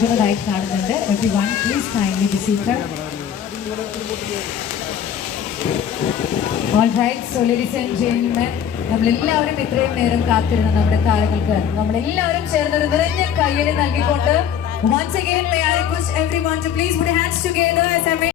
നൽകുന്നതായി കാണുന്നുണ്ട്. Everyone, please kindly be seated. All right, so ladies and gentlemen, നമ്മളെല്ലാവരും ഇത്രയും നേരം കാത്തിരുന്ന നമ്മുടെ താരങ്ങൾക്ക് നമ്മളെല്ലാവരും ചേർന്നൊരു നിറഞ്ഞ കയ്യടി നൽകിക്കൊണ്ട് once again may I request everyone to please put your hands together as I may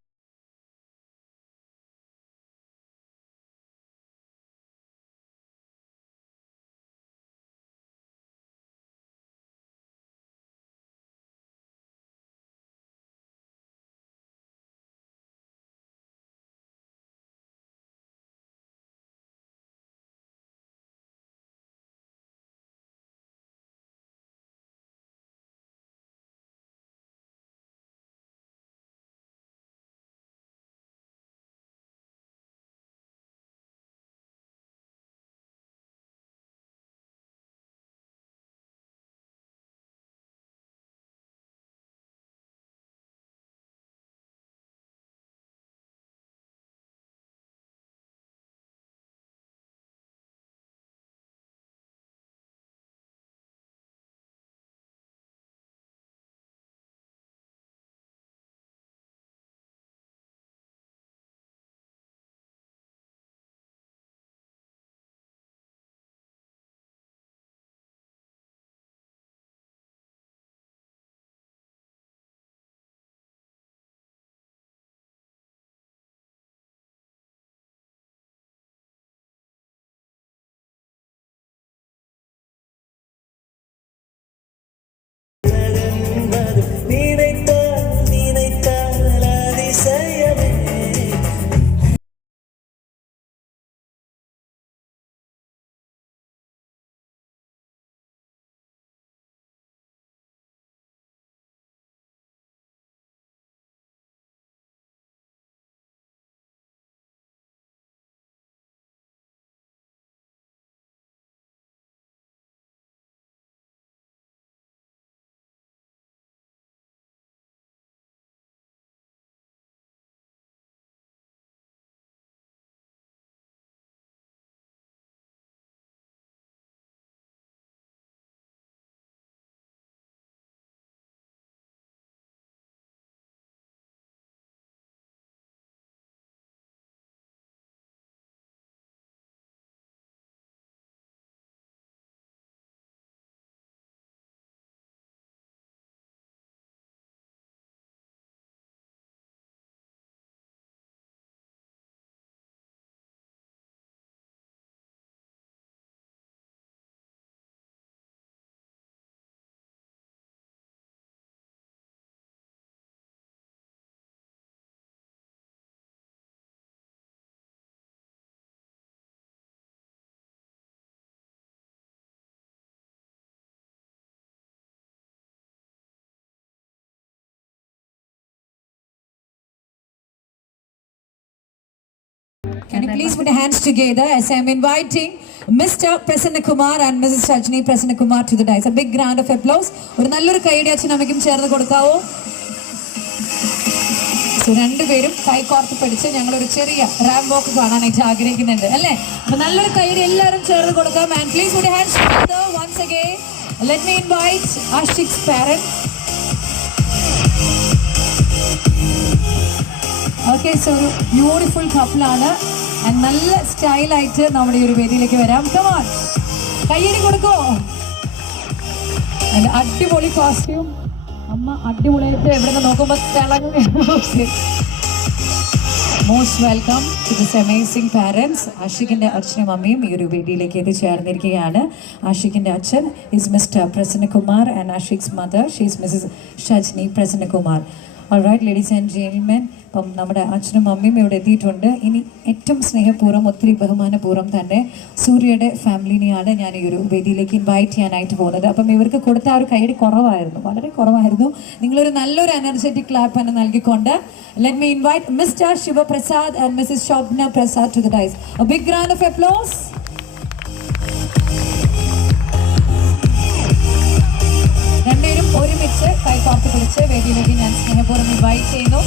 Can you please put your hands together as I am inviting Mr. Prasanna Kumar and Mrs. Shajni Prasanna Kumar to the dais. A big round of applause. ഒരു നല്ലൊരു കൈയടി അച്ഛനമ്മയ്ക്കും ചേർന്ന് കൊടുക്കാവോ? രണ്ടുപേരും കൈകോർത്ത് പിടിച്ച് ഞങ്ങളൊരു ചെറിയ റാമ്പ് വോക്ക് കാണാനായിട്ട് ആഗ്രഹിക്കുന്നുണ്ട് അല്ലേ? അപ്പൊ നല്ലൊരു കൈയടി എല്ലാവരും ചേർന്ന് കൊടുക്കാം. And please put your hands together once again. Let me invite Ashik's parents. Okay, so ഒരു ബ്യൂട്ടിഫുൾ കപ്പിളാണ്. നല്ല സ്റ്റൈലായിട്ട് നമ്മുടെ ഈ ഒരു വേദിയിലേക്ക് വരാം. കം ഓൺ, കയ്യടി കൊടുക്കോ. അടിപൊളി കോസ്റ്റ്യൂം. അമ്മ അടിപൊളിയായിട്ട് എവിടെ നിന്ന് നോക്കുമ്പോൾ തിളങ്ങും. Most welcome to this amazing parents. ആഷിഖിൻ്റെ അച്ഛനും അമ്മയും ഈ ഒരു വേദിയിലേക്ക് എത്തിച്ചേർന്നിരിക്കുകയാണ്. ആഷിഖിൻ്റെ അച്ഛൻ is mister Prasanna Kumar and Aashiq's mother she is missus Shajni Prasanna Kumar. Alright ladies and gentlemen, അപ്പം നമ്മുടെ അച്ഛനും അമ്മയും ഇവിടെ എത്തിയിട്ടുണ്ട്. ഇനി ഏറ്റവും സ്നേഹപൂർവ്വം ഒത്തിരി ബഹുമാനപൂർവ്വം തന്നെ സൂര്യയുടെ ഫാമിലിനെയാണ് ഞാൻ ഈ ഒരു വേദിയിലേക്ക് ഇൻവൈറ്റ് ചെയ്യാനായിട്ട് പോകുന്നത്. അപ്പം ഇവർക്ക് കൊടുത്ത ആ ഒരു കൈയടി കുറവായിരുന്നു, വളരെ കുറവായിരുന്നു. നിങ്ങളൊരു നല്ലൊരു എനർജറ്റിക് ക്ലാപ്പ് തന്നെ നൽകിക്കൊണ്ട് let me invite mister Sivaprasad and Mrs Shobhana Prasad to the dais. A big round of applause. രണ്ടുപേരും ഒരുമിച്ച് കൈകോർത്ത് പിടിച്ച് വേദിയിലേക്ക് ഞാൻ സ്നേഹപൂർവ്വം ഇൻവൈറ്റ് ചെയ്യുന്നു.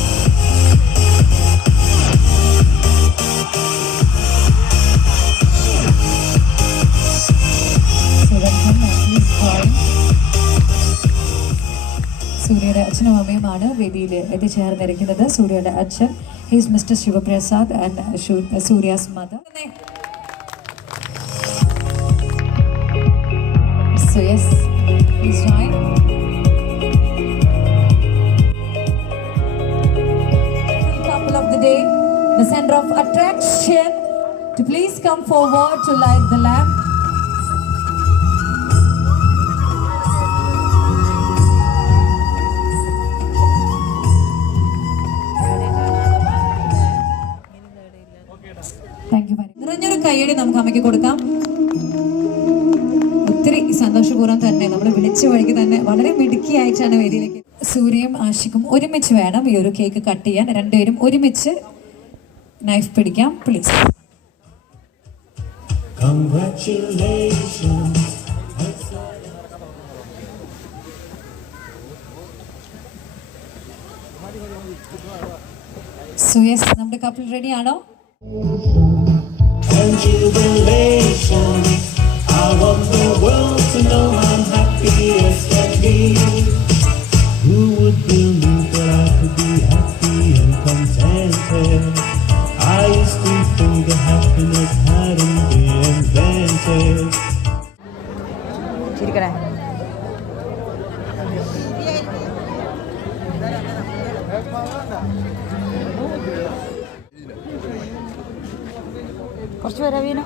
സൂര്യയുടെ അച്ഛനും അമ്മയുമാണ് വേദിയിൽ എത്തിച്ചേർന്നിരിക്കുന്നത്. സൂര്യയുടെ അച്ഛൻ his mister Sivaprasad and Surya's mother. So yes, please join. Couple of the day, the center of attraction, to please come forward to light the lamp. Thank you very much. നിറഞ്ഞൊരു കയ്യടി നമുക്ക് അമ്മയ്ക്ക് കൊടുക്കാം. ഒത്തിരി സന്തോഷപൂർവ്വം തന്നെ നമ്മൾ വിളിച്ച വഴിക്ക് തന്നെ വളരെ മിടുക്കിയായിട്ടാണ് വേദിയിലേക്ക്. സൂര്യയും ആഷിക്കും ഒരുമിച്ച് വേണം ഈ ഒരു കേക്ക് കട്ട് ചെയ്യാൻ. രണ്ടുപേരും ഒരുമിച്ച് നൈഫ് പിടിക്കാം പ്ലീസ്. സോ യെസ്, നമ്മുടെ കപ്പിൾ റെഡി ആണോ? I want the world to know I'm happy as can be. Who would believe that I could be happy and contented? I used to think that happiness hadn't been invented. ചിരിക്കണേ. കുറച്ച് പേരാ വീണ.